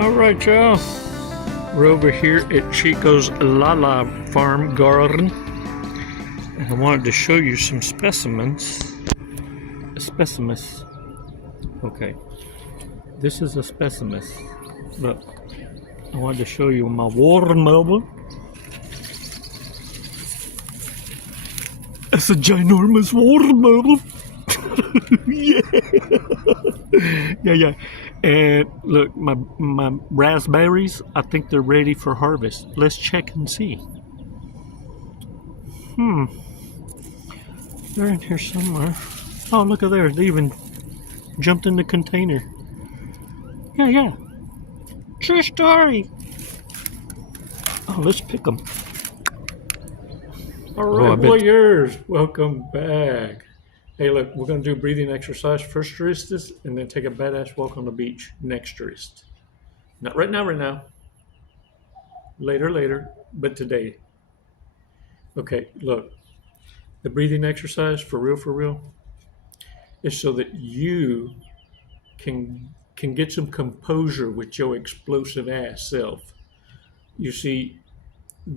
All right, y'all. We're over here at Chico's Lala Farm Garden, and I wanted to show you some specimens. Okay, this is a specimen. Look, I wanted to show you my watermelon. It's a ginormous watermelon. yeah. And look, my raspberries, I think they're ready for harvest. Let's check and see. They're in here somewhere. Oh, look at there. They even jumped in the container. Yeah. True story. Oh, let's pick them. All right, warriors, welcome back. Hey, look, we're going to do a breathing exercise first tourist, and then take a badass walk on the beach next tourist. Not right now. Later, but today. Okay, look, the breathing exercise, for real, is so that you can get some composure with your explosive ass self. You see,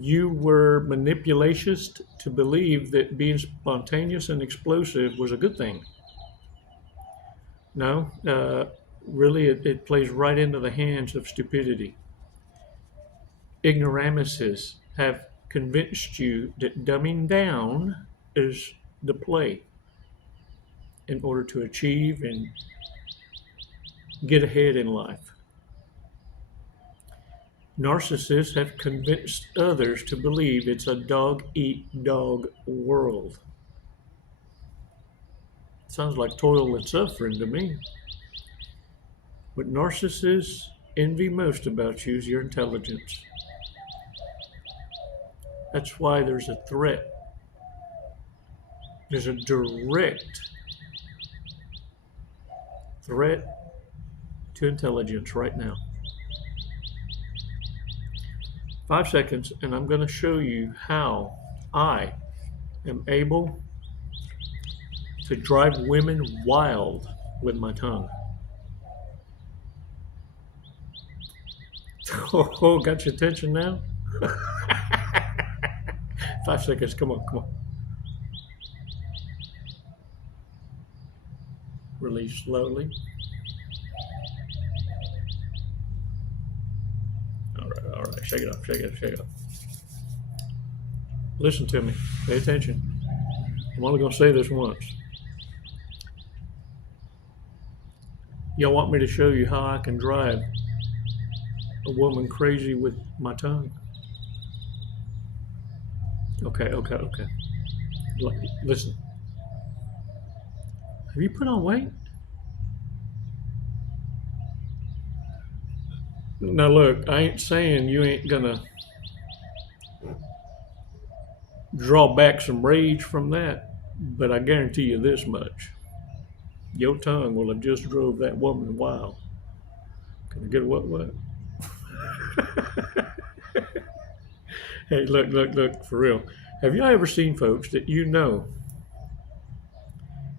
you were manipulationist to believe that being spontaneous and explosive was a good thing. No, really, it plays right into the hands of stupidity. Ignoramuses have convinced you that dumbing down is the play in order to achieve and get ahead in life. Narcissists have convinced others to believe it's a dog-eat-dog world. Sounds like toil and suffering to me. What narcissists envy most about you is your intelligence. That's why there's a threat. There's a direct threat to intelligence right now. 5 seconds, and I'm going to show you how I am able to drive women wild with my tongue. Oh, got your attention now? 5 seconds, come on. Release slowly. All right, shake it off. Listen to me, pay attention. I'm only gonna say this once. Y'all want me to show you how I can drive a woman crazy with my tongue? Okay. Listen. Have you put on weight? Now look, I ain't saying you ain't gonna draw back some rage from that, but I guarantee you this much. Your tongue will have just drove that woman wild. Can I get a what? Hey, look, for real. Have you ever seen folks that you know,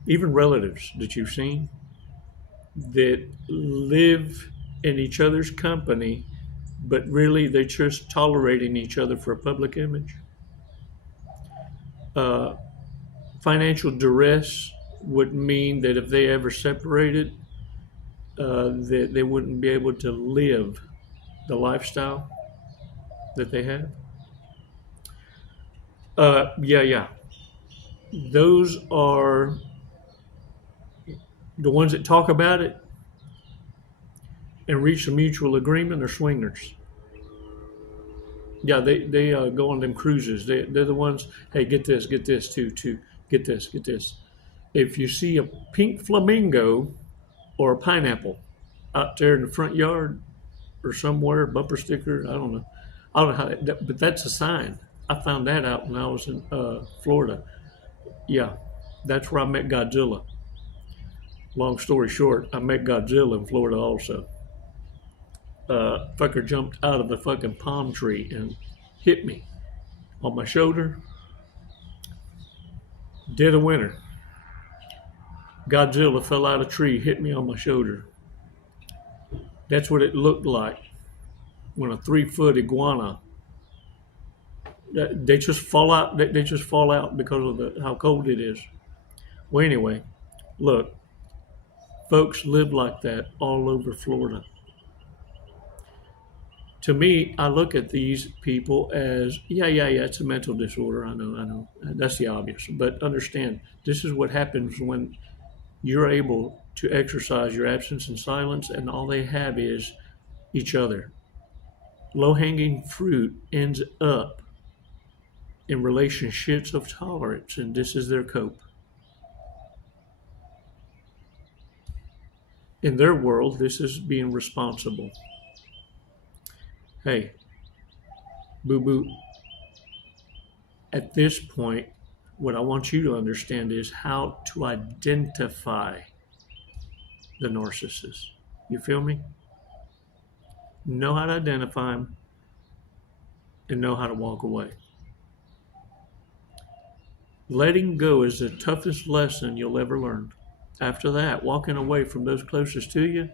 even relatives that you've seen, that live in each other's company, but really they're just tolerating each other for a public image? Financial duress would mean that if they ever separated, that they wouldn't be able to live the lifestyle that they have. Yeah. Those are the ones that talk about it and reach a mutual agreement are swingers. Yeah, they go on them cruises. They're the ones, hey, get this too, get this. If you see a pink flamingo or a pineapple out there in the front yard or somewhere, bumper sticker, I don't know how, but that's a sign. I found that out when I was in Florida. Yeah, that's where I met Godzilla. Long story short, I met Godzilla in Florida also. Fucker jumped out of a fucking palm tree and hit me on my shoulder. Dead of winter. Godzilla fell out of a tree, hit me on my shoulder. That's what it looked like when a 3-foot iguana, they just fall out. They just fall out because of how cold it is. Well, anyway, look, folks live like that all over Florida. To me, I look at these people as, yeah, it's a mental disorder. I know. That's the obvious. But understand, this is what happens when you're able to exercise your absence and silence, and all they have is each other. Low-hanging fruit ends up in relationships of tolerance, and this is their cope. In their world, this is being responsible. Hey, boo-boo, at this point, what I want you to understand is how to identify the narcissist. You feel me? Know how to identify them and know how to walk away. Letting go is the toughest lesson you'll ever learn. After that, walking away from those closest to you,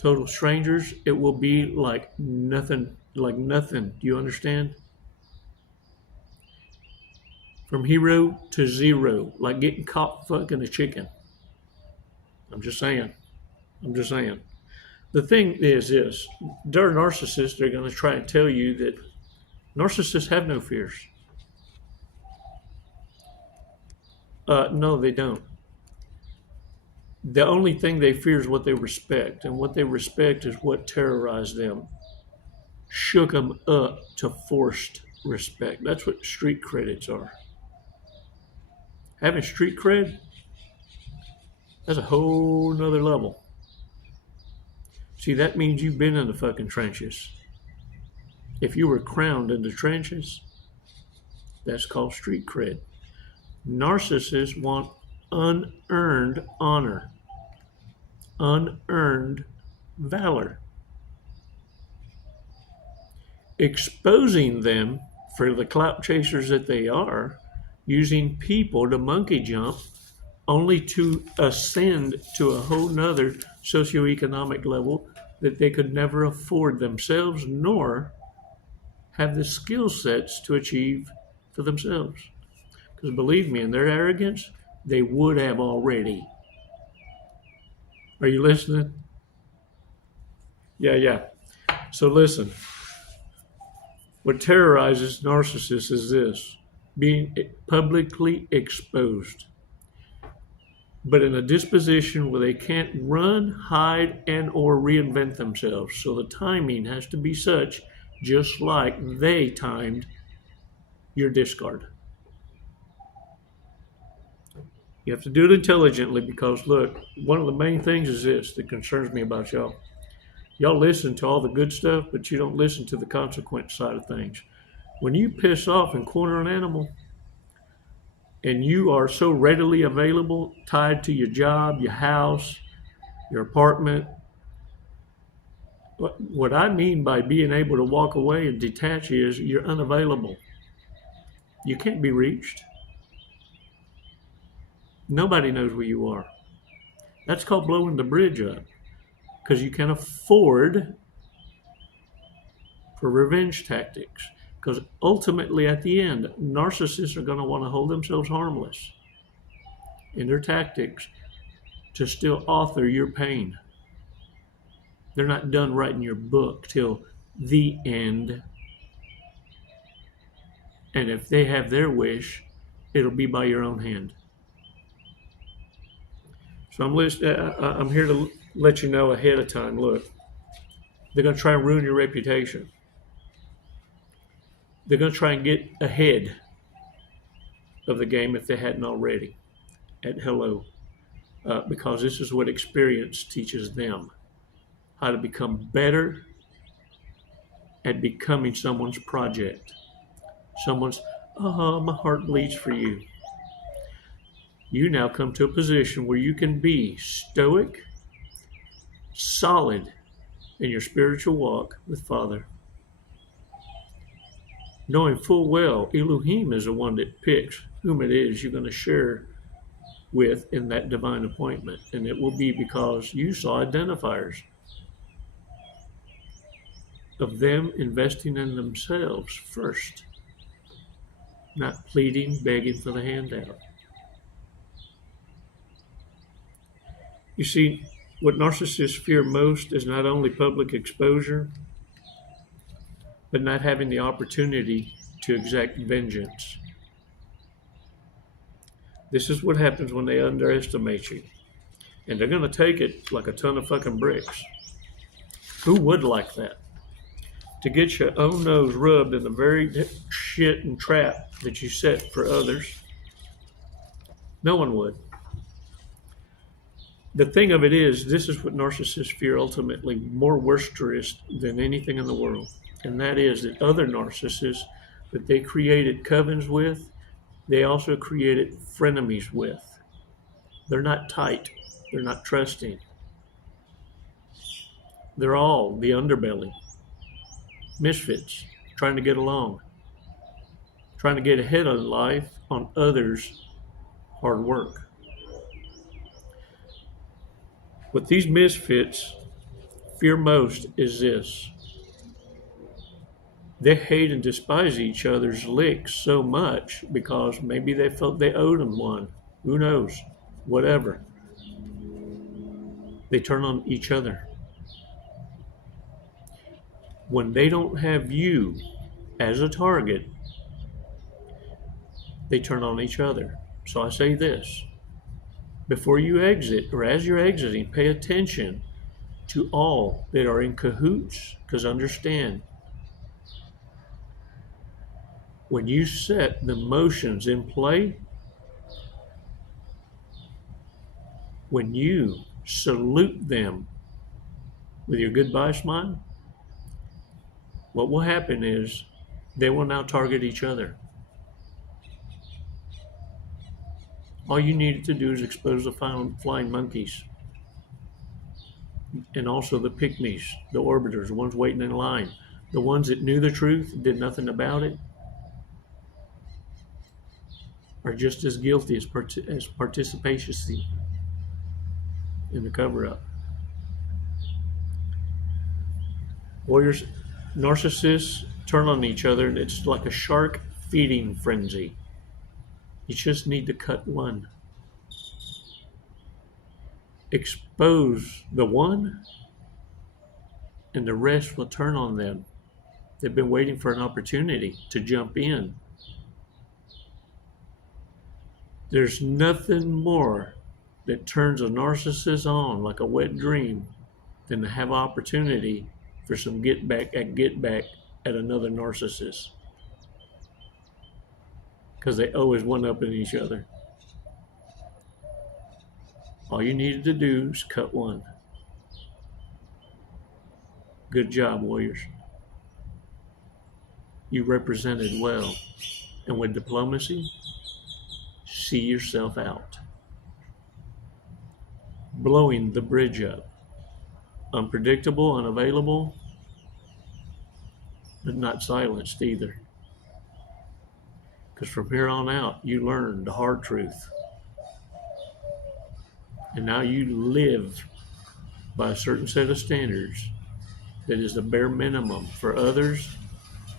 total strangers, it will be like nothing. Do you understand? From hero to zero, like getting caught fucking a chicken. I'm just saying. The thing is this, they're narcissists. They're going to try and tell you that narcissists have no fears. No, they don't. The only thing they fear is what they respect, and what they respect is what terrorized them, shook them up to forced respect. That's what street credits are. Having street cred, that's a whole nother level. See, that means you've been in the fucking trenches. If you were crowned in the trenches, that's called street cred. Narcissists want unearned honor, unearned valor. Exposing them for the clout chasers that they are, using people to monkey jump only to ascend to a whole nother socioeconomic level that they could never afford themselves, nor have the skill sets to achieve for themselves. Because believe me, in their arrogance, they would have already. Are you listening? Yeah. So listen, what terrorizes narcissists is this: being publicly exposed, but in a disposition where they can't run, hide, and or reinvent themselves. So the timing has to be such, just like they timed your discard. You have to do it intelligently, because look, one of the main things is this that concerns me about y'all. Y'all listen to all the good stuff, but you don't listen to the consequence side of things. When you piss off and corner an animal, and you are so readily available, tied to your job, your house, your apartment, what I mean by being able to walk away and detach is you're unavailable. You can't be reached. Nobody knows where you are. That's called blowing the bridge up, because you can afford for revenge tactics. Because ultimately, at the end, narcissists are going to want to hold themselves harmless in their tactics to still author your pain. They're not done writing your book till the end. And if they have their wish, it'll be by your own hand. So I'm here to let you know ahead of time, look, they're going to try and ruin your reputation. They're going to try and get ahead of the game if they hadn't already at hello, because this is what experience teaches them, how to become better at becoming someone's project. Someone's, my heart bleeds for you. You now come to a position where you can be stoic, solid in your spiritual walk with Father, knowing full well Elohim is the one that picks whom it is you're going to share with in that divine appointment. And it will be because you saw identifiers of them investing in themselves first, not pleading, begging for the handout. You see, what narcissists fear most is not only public exposure, but not having the opportunity to exact vengeance. This is what happens when they underestimate you. And they're going to take it like a ton of fucking bricks. Who would like that? To get your own nose rubbed in the very shit and trap that you set for others? No one would. The thing of it is, this is what narcissists fear ultimately more worsterous than anything in the world. And that is that other narcissists that they created covens with, they also created frenemies with. They're not tight. They're not trusting. They're all the underbelly. Misfits, trying to get along, trying to get ahead of life on others' hard work. What these misfits fear most is this. They hate and despise each other's licks so much because maybe they felt they owed them one. Who knows? Whatever. They turn on each other. When they don't have you as a target, they turn on each other. So I say this. Before you exit, or as you're exiting, pay attention to all that are in cahoots, because understand, when you set the motions in play, when you salute them with your goodbye smile, what will happen is they will now target each other. All you needed to do is expose the flying monkeys and also the pygmies, the orbiters, the ones waiting in line, the ones that knew the truth, did nothing about it, are just as guilty as participation in the cover-up. Warriors, narcissists turn on each other, and it's like a shark feeding frenzy. You just need to cut one. Expose the one, and the rest will turn on them. They've been waiting for an opportunity to jump in. There's nothing more that turns a narcissist on like a wet dream than to have opportunity for some get back at another narcissist. Because they always one-upping each other. All you needed to do is cut one. Good job, warriors. You represented well. And with diplomacy, see yourself out. Blowing the bridge up. Unpredictable, unavailable, but not silenced either. Because from here on out, you learn the hard truth. And now you live by a certain set of standards that is the bare minimum for others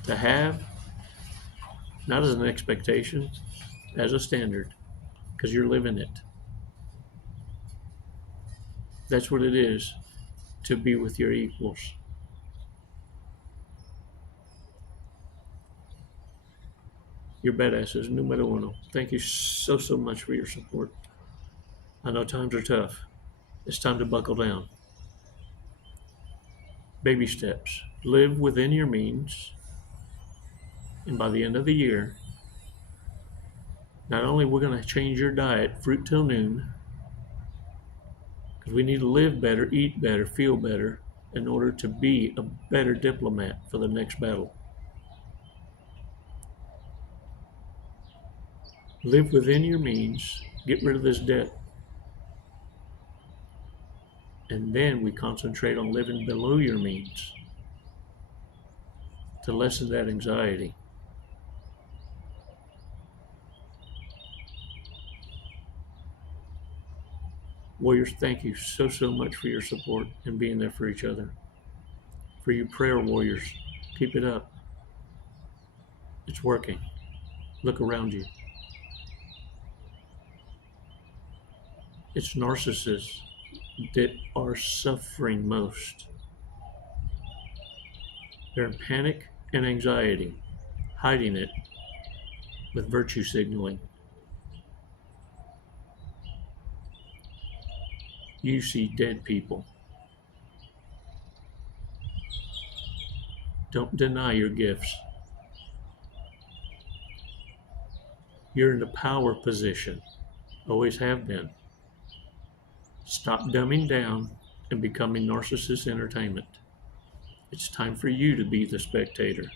to have, not as an expectation, as a standard, because you're living it. That's what it is to be with your equals. You're badasses, numero uno. Thank you so much for your support. I know times are tough. It's time to buckle down. Baby steps. Live within your means. And by the end of the year, not only we're going to change your diet, fruit till noon, because we need to live better, eat better, feel better in order to be a better diplomat for the next battle. Live within your means. Get rid of this debt. And then we concentrate on living below your means to lessen that anxiety. Warriors, thank you so much for your support and being there for each other. for you prayer warriors. Keep it up. It's working. Look around you. It's narcissists that are suffering most. They're in panic and anxiety, hiding it with virtue signaling. You see dead people. Don't deny your gifts. You're in the power position. Always have been. Stop dumbing down and becoming narcissist entertainment. It's time for you to be the spectator.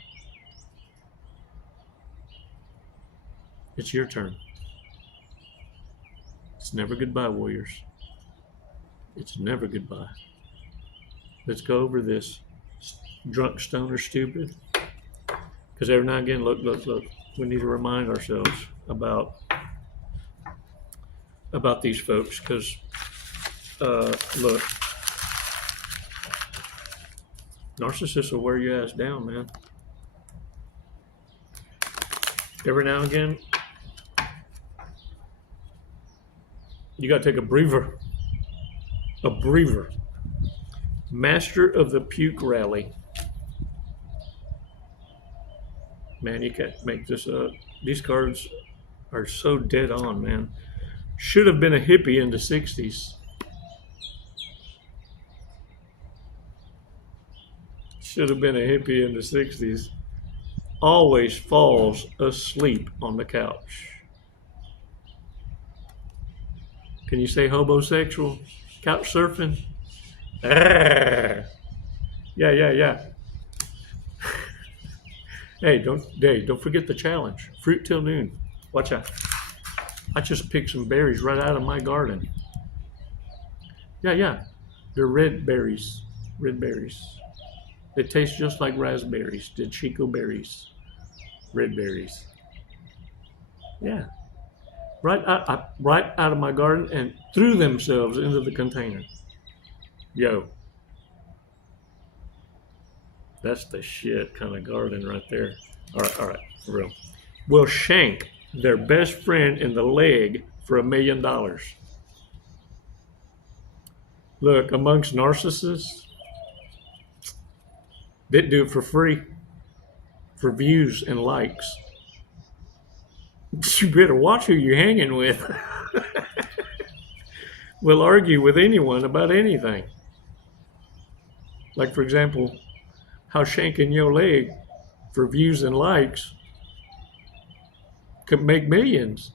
It's your turn. It's never goodbye, warriors. It's never goodbye. Let's go over this. Drunk, stoner, stupid. Because every now and again, look, we need to remind ourselves about these folks. Because, look, narcissists will wear your ass down, man. Every now and again, you got to take a breather. A breather. Master of the puke rally. Man, you can't make this up. These cards are so dead on, man. Should have been a hippie in the 60s. Should have been a hippie in the 60s. Always falls asleep on the couch. Can you say homosexual? Couch surfing? Ah. Yeah. Hey, don't forget the challenge. Fruit till noon. Watch out. I just picked some berries right out of my garden. Yeah. They're red berries. Red berries. They taste just like raspberries. Did Chico berries. Red berries. Yeah. Right out of my garden and threw themselves into the container. Yo. That's the shit kind of garden right there. All right, for real. Will shank their best friend in the leg for $1 million. Look, amongst narcissists, they do it for free, for views and likes. You better watch who you're hanging with. Will argue with anyone about anything. Like, for example, how shanking your leg for views and likes could make millions.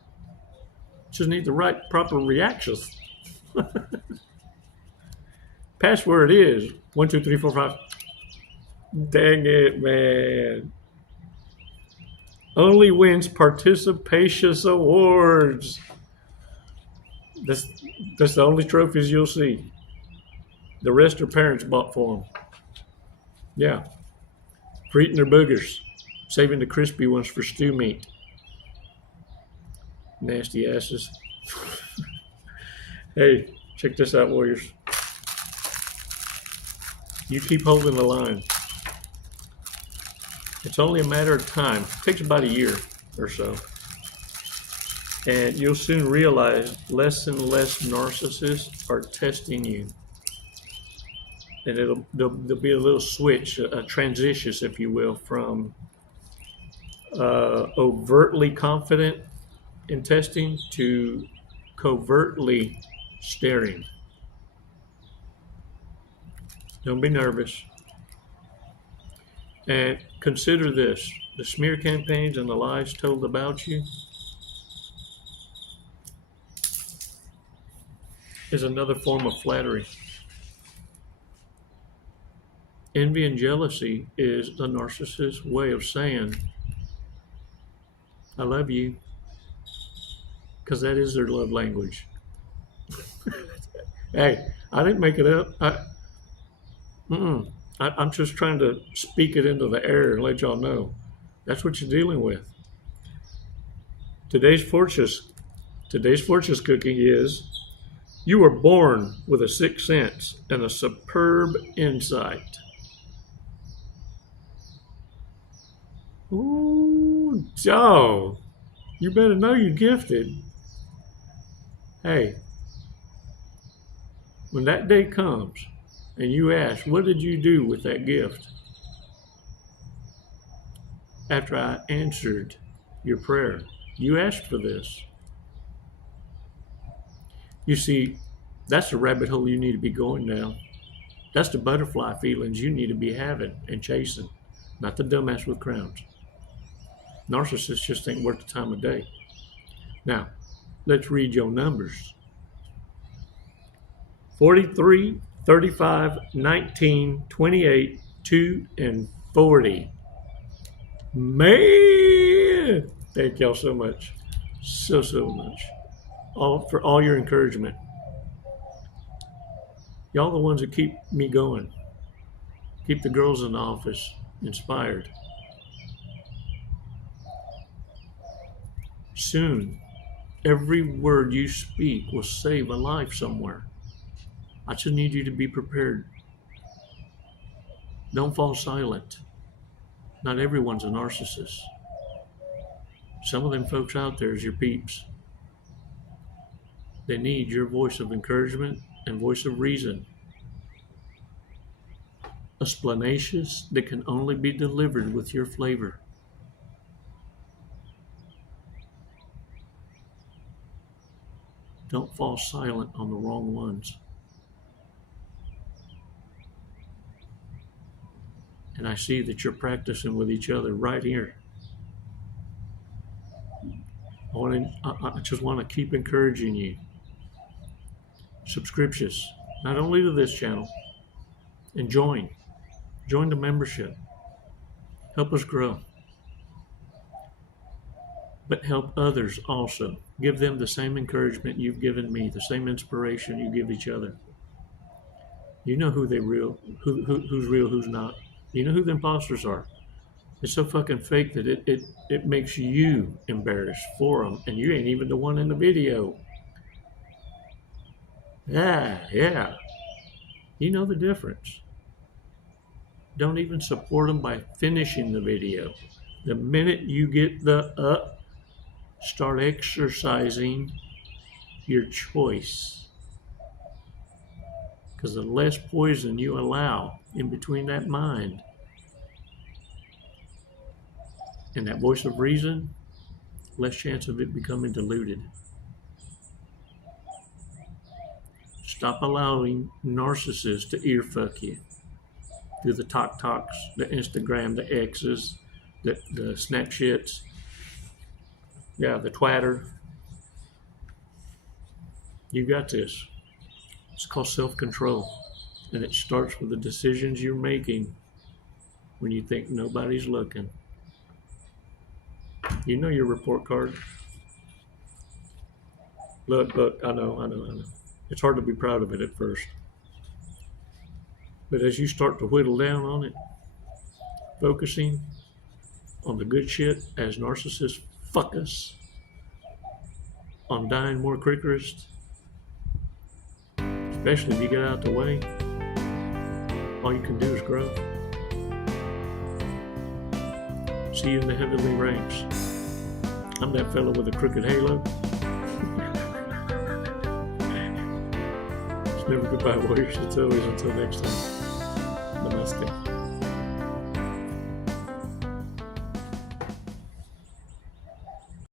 Just need the right proper reactions. Password is 1 2 3 4 5. Dang it, man. Only wins participation awards. That's the only trophies you'll see. The rest are parents bought for them. Yeah. For eating their boogers. Saving the crispy ones for stew meat. Nasty asses. Hey, check this out, warriors. You keep holding the line. It's only a matter of time. It takes about a year or so. And you'll soon realize less and less narcissists are testing you. And there'll be a little switch, a transition, if you will, from overtly confident in testing to covertly staring. Don't be nervous. And consider this, the smear campaigns and the lies told about you is another form of flattery. Envy and jealousy is the narcissist's way of saying, I love you, because that is their love language. Hey, I didn't make it up. I'm just trying to speak it into the air and let y'all know. That's what you're dealing with. Today's fortune cookie is, you were born with a sixth sense and a superb insight. Ooh, Joe, you better know you're gifted. Hey, when that day comes and you ask, what did you do with that gift? After I answered your prayer, you asked for this. You see, that's the rabbit hole you need to be going down. That's the butterfly feelings you need to be having and chasing, not the dumbass with crowns. Narcissists just ain't worth the time of day. Now, let's read your numbers. 43, 35, 19, 28, 2, and 40. Man, thank y'all so much. So much. For all your encouragement. Y'all the ones that keep me going. Keep the girls in the office inspired. Soon, every word you speak will save a life somewhere. I just need you to be prepared. Don't fall silent. Not everyone's a narcissist. Some of them folks out there is your peeps. They need your voice of encouragement and voice of reason. Explanations that can only be delivered with your flavor. Don't fall silent on the wrong ones. And I see that you're practicing with each other right here. I just want to keep encouraging you. Subscriptions, not only to this channel, and join the membership. Help us grow. But help others also. Give them the same encouragement you've given me, the same inspiration you give each other. You know who's real, who's not. You know who the imposters are. It's so fucking fake that it makes you embarrassed for them, and you ain't even the one in the video. Yeah. You know the difference. Don't even support them by finishing the video. The minute you get the start exercising your choice. Because the less poison you allow in between that mind and that voice of reason, less chance of it becoming diluted. Stop allowing narcissists to earfuck you through the TikToks, the Instagram, the X's, the Snapchats, the Twitter. You got this. It's called self-control, and it starts with the decisions you're making when you think nobody's looking. You know your report card. Look, I know. It's hard to be proud of it at first. But as you start to whittle down on it, focusing on the good shit as narcissists fuck us, on dying more quickest, especially if you get out the way, all you can do is grow. See you in the heavenly ranks. I'm that fellow with a crooked halo. It's never goodbye, warriors. It's always until next time. Namaste.